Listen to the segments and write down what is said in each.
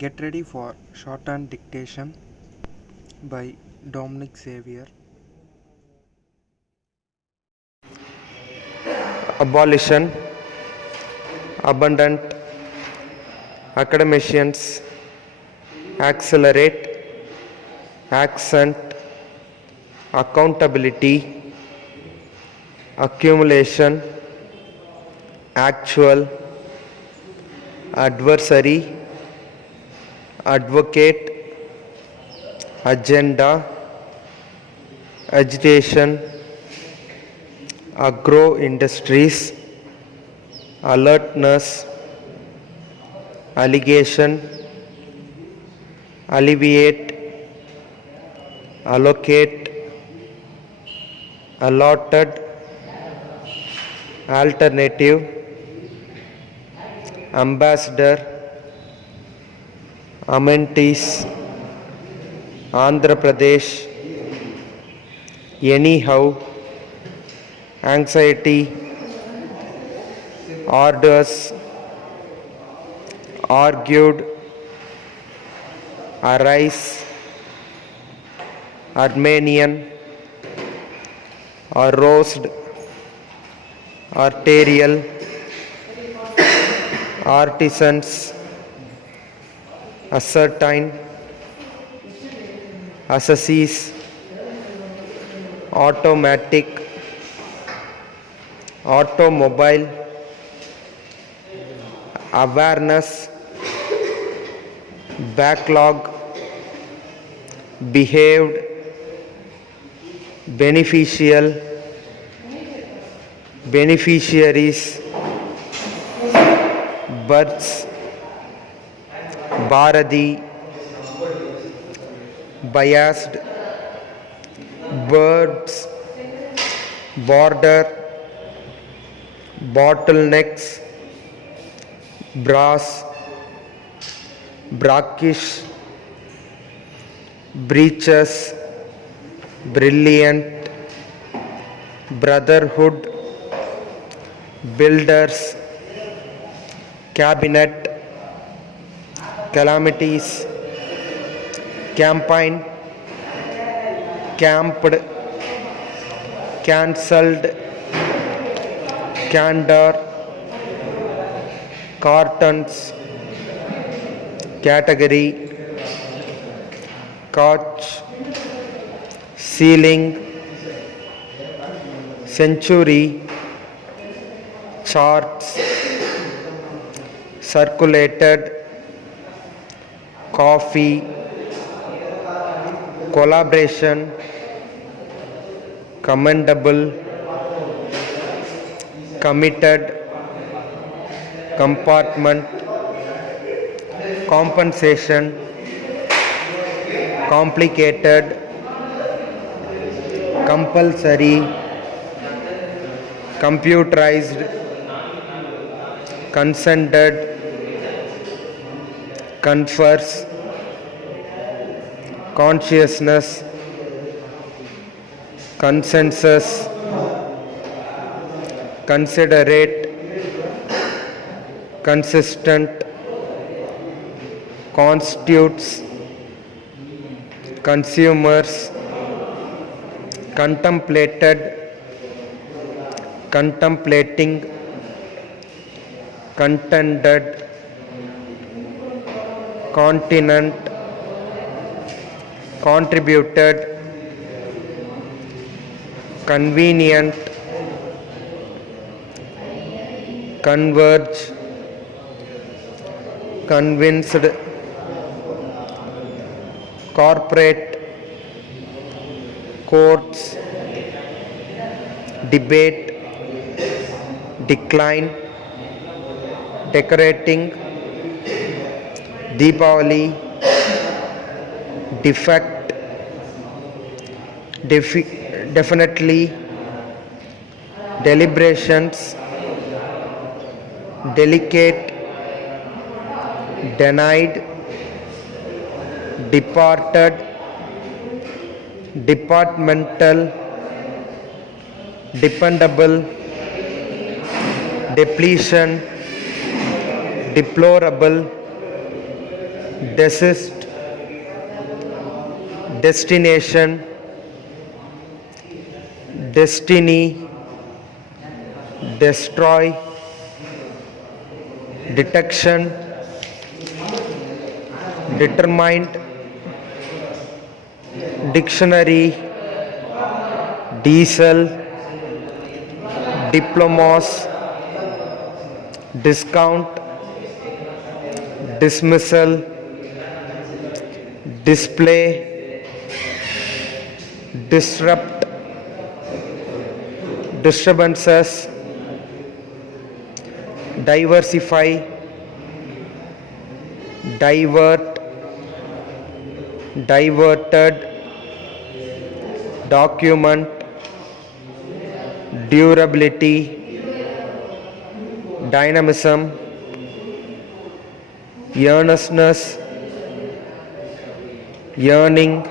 Get ready for shorthand dictation by Dominic Xavier. Abolition, abundant, academicians, accelerate, accent, accountability, accumulation, actual, adversary, advocate, agenda, agitation, agro industries, alertness, allegation, alleviate, allocate, allotted, alternative, ambassador, amenities, Andhra Pradesh, anyhow, anxiety, orders, argued, arise, Armenian, aroused, arterial, artisans, ascertain, assessees, automatic, automobile, awareness, backlog, behaved, beneficial, beneficiaries, births, Bharati, biased, birds, border, bottlenecks, brass, brackish, breeches, brilliant, brotherhood, builders, cabinet, calamities, campaign, camped, cancelled, candor, cartons, category, couch, ceiling, century, charts, circulated, coffee, collaboration, commendable, committed, compartment, compensation, complicated, compulsory, computerized, consented, confers, consciousness, consensus, considerate, consistent, constitutes, consumers, contemplated, contemplating, contended, continent, contributed, convenient, converge, convinced, corporate, courts, debate, decline, decorating, Deepavali, defect, definitely, deliberations, delicate, denied, departed, departmental, dependable, depletion, deplorable, desist, destination, destiny, destroy, detection, determined, dictionary, diesel, diplomas, discount, dismissal, display, disrupt, disturbances, diversify, divert, diverted, document, durability, dynamism, earnestness, yearning,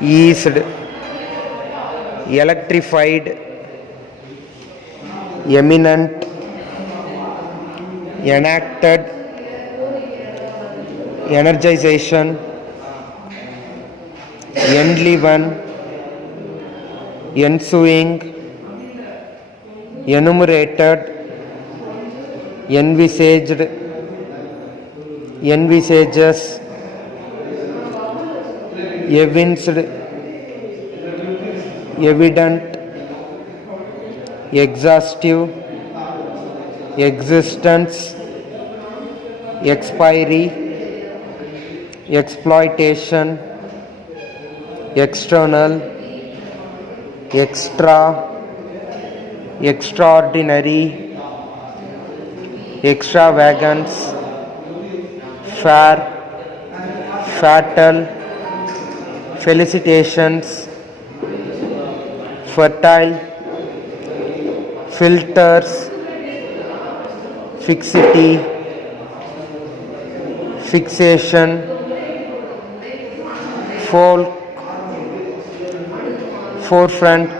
eased, electrified, eminent, enacted, energization, enliven, ensuing, enumerated, envisaged, envisages, evinced, evident, exhaustive, existence, expiry, exploitation, external, extra, extraordinary, extravagance, fair, fatal, felicitations, fertile, filters, fixity, fixation, folk, forefront,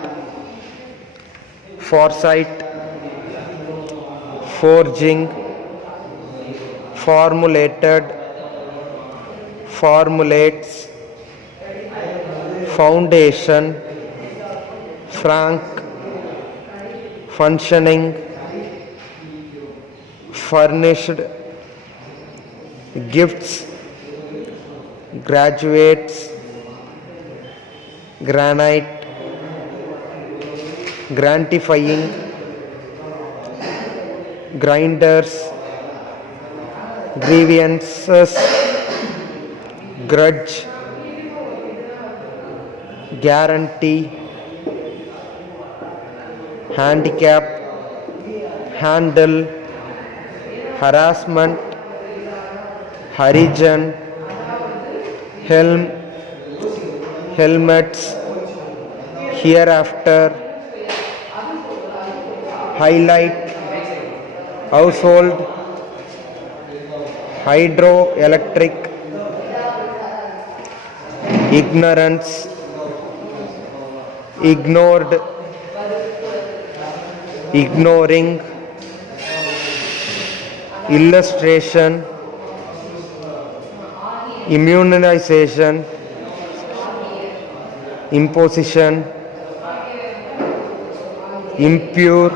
foresight, forging, formulated, formulates, foundation, frank, functioning, furnished, gifts, graduates, granite, grantifying, grinders, grievances, grudge, guarantee, handicap, handle, harassment, harijan, helm, helmets, hereafter, highlight, household, hydroelectric, ignorance, ignored, ignoring, illustration, immunization, imposition, impure,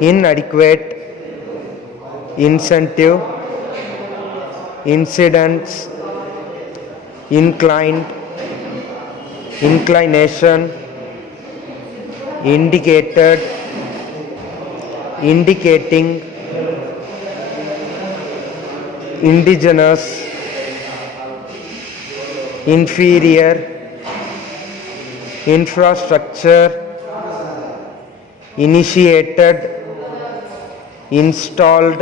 inadequate, incentive, incidents, inclined, inclination, indicated, indicating, indigenous, inferior, infrastructure, initiated, installed,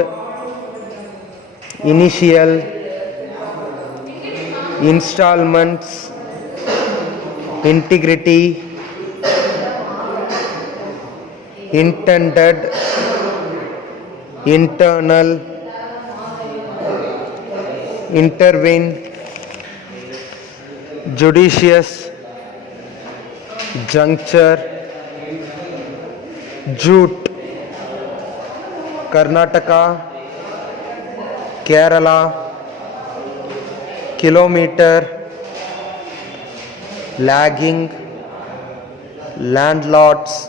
initial, installments, integrity, intended, internal, intervene, judicious, juncture, jute, Karnataka, Kerala, kilometer, lagging, landlords,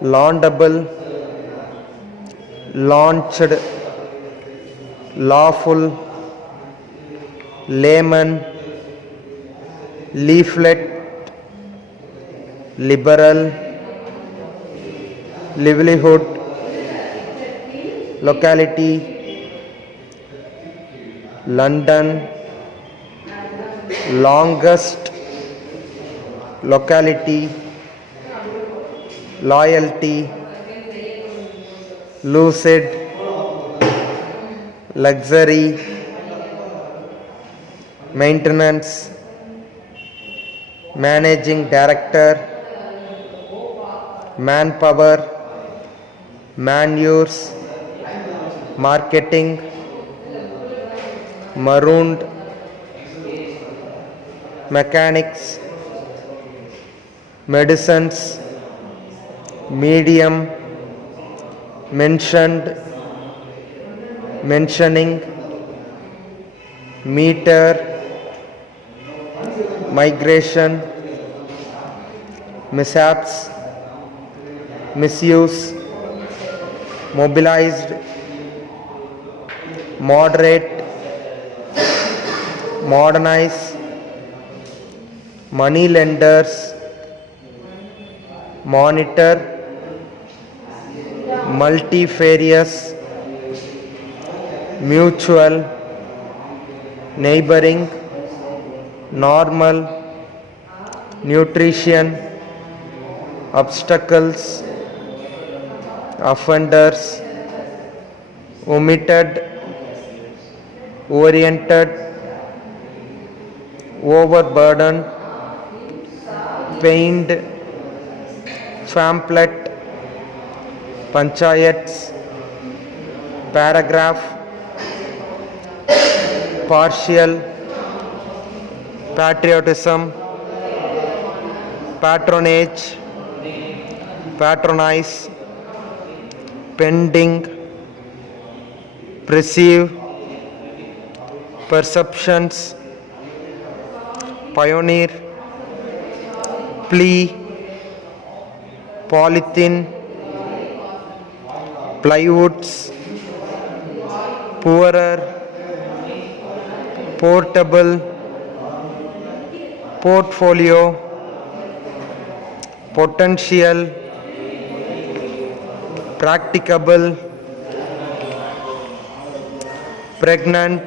laudable, launched, lawful, layman, leaflet, liberal, livelihood, locality, London, longest, locality, loyalty, lucid, luxury, maintenance, managing director, manpower, manures, marketing, marooned, mechanics, medicines, medium, mentioned, mentioning, meter, migration, mishaps, misuse, mobilized, moderate, modernize, money lenders, monitor, multifarious, mutual, neighboring, normal, nutrition, obstacles, offenders, omitted, oriented, overburdened, pained, pamphlet, panchayats, paragraph, partial, patriotism, patronage, patronize, pending, perceive, perceptions, pioneer, plea, polythene, plywoods, poorer, portable, portfolio, potential, practicable, pregnant,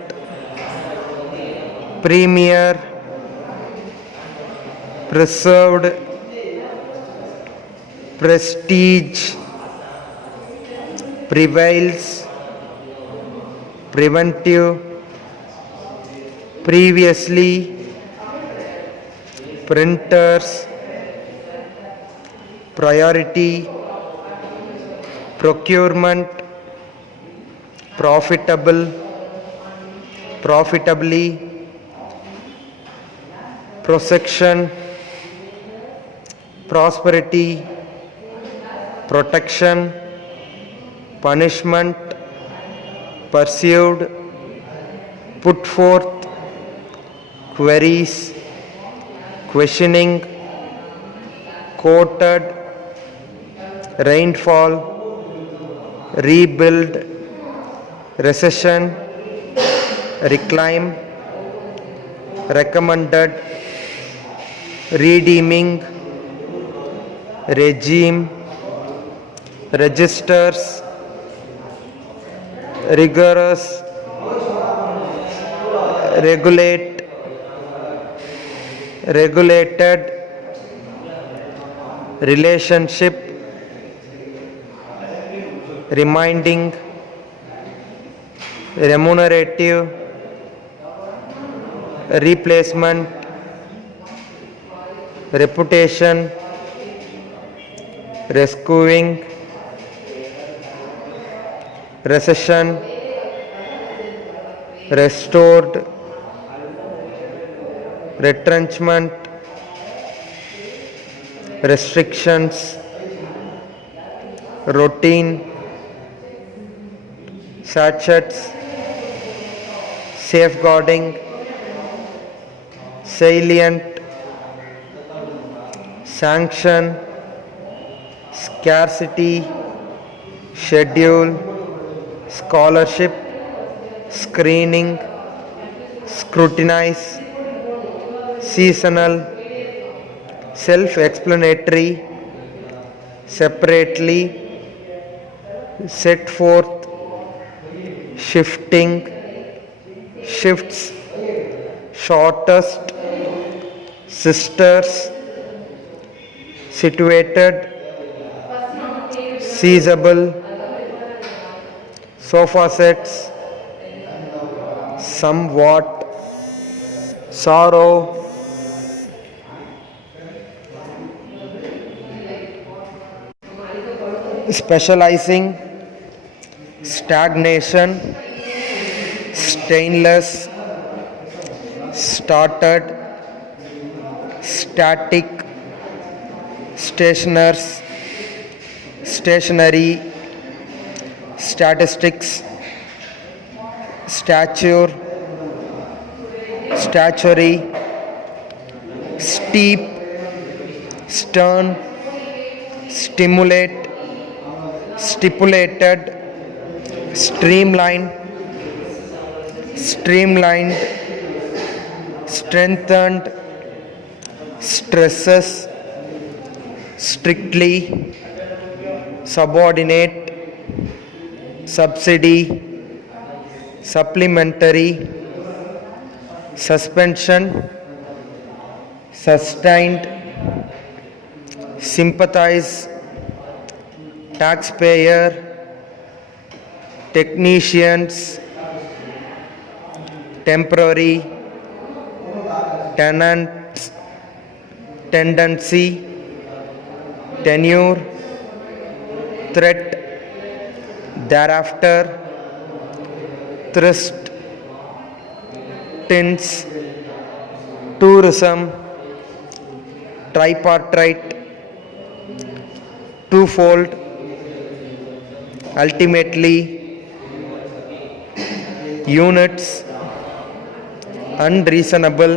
premier, preserved, prestige, prevails, preventive, previously, printers, priority, procurement, profitable, profitably, prosecution, prosperity, protection, punishment, pursued, put forth, queries, questioning, quoted, rainfall, rebuild, recession, reclaim, recommended, redeeming, regime, registers, rigorous, regulate, regulated, relationship, reminding, remunerative, replacement, reputation, rescuing, recession, restored, retrenchment, restrictions, routine, sachets, safeguarding, salient, sanction, scarcity, schedule, scholarship, screening, scrutinize, seasonal, self-explanatory, separately, set forth, shifting, shifts, shortest, sisters, situated, seizable, sofa sets, somewhat, sorrow, specializing, stagnation, stainless, started, static, stationers, stationary, statistics, stature, statuary, steep, stern, stimulate, stipulated, streamline, streamlined, strengthened, stresses, strictly, subordinate, subsidy, supplementary, suspension, sustained, sympathize, taxpayer, technicians, temporary, tenants, tendency, tenure, threat, thereafter, thrust, tints, tourism, tripartite, twofold, ultimately, units, unreasonable,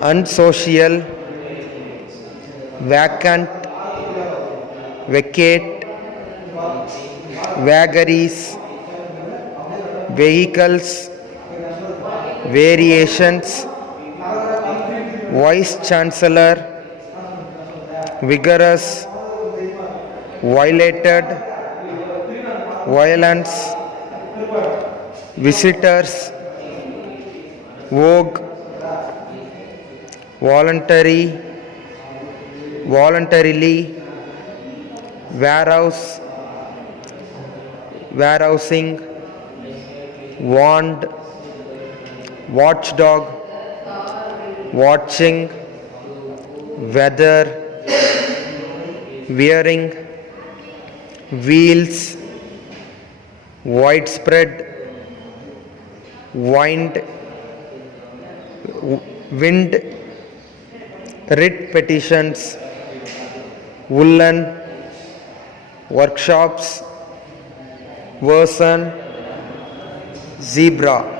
unsocial, vacant, vacate, vagaries, vehicles, variations, vice chancellor, vigorous, violated, violence, visitors, vogue, voluntary, voluntarily, warehouse, warehousing, warned, watchdog, watching, weather, wearing, wheels, widespread, wind, wind, writ petitions, woolen, workshops, version, zebra.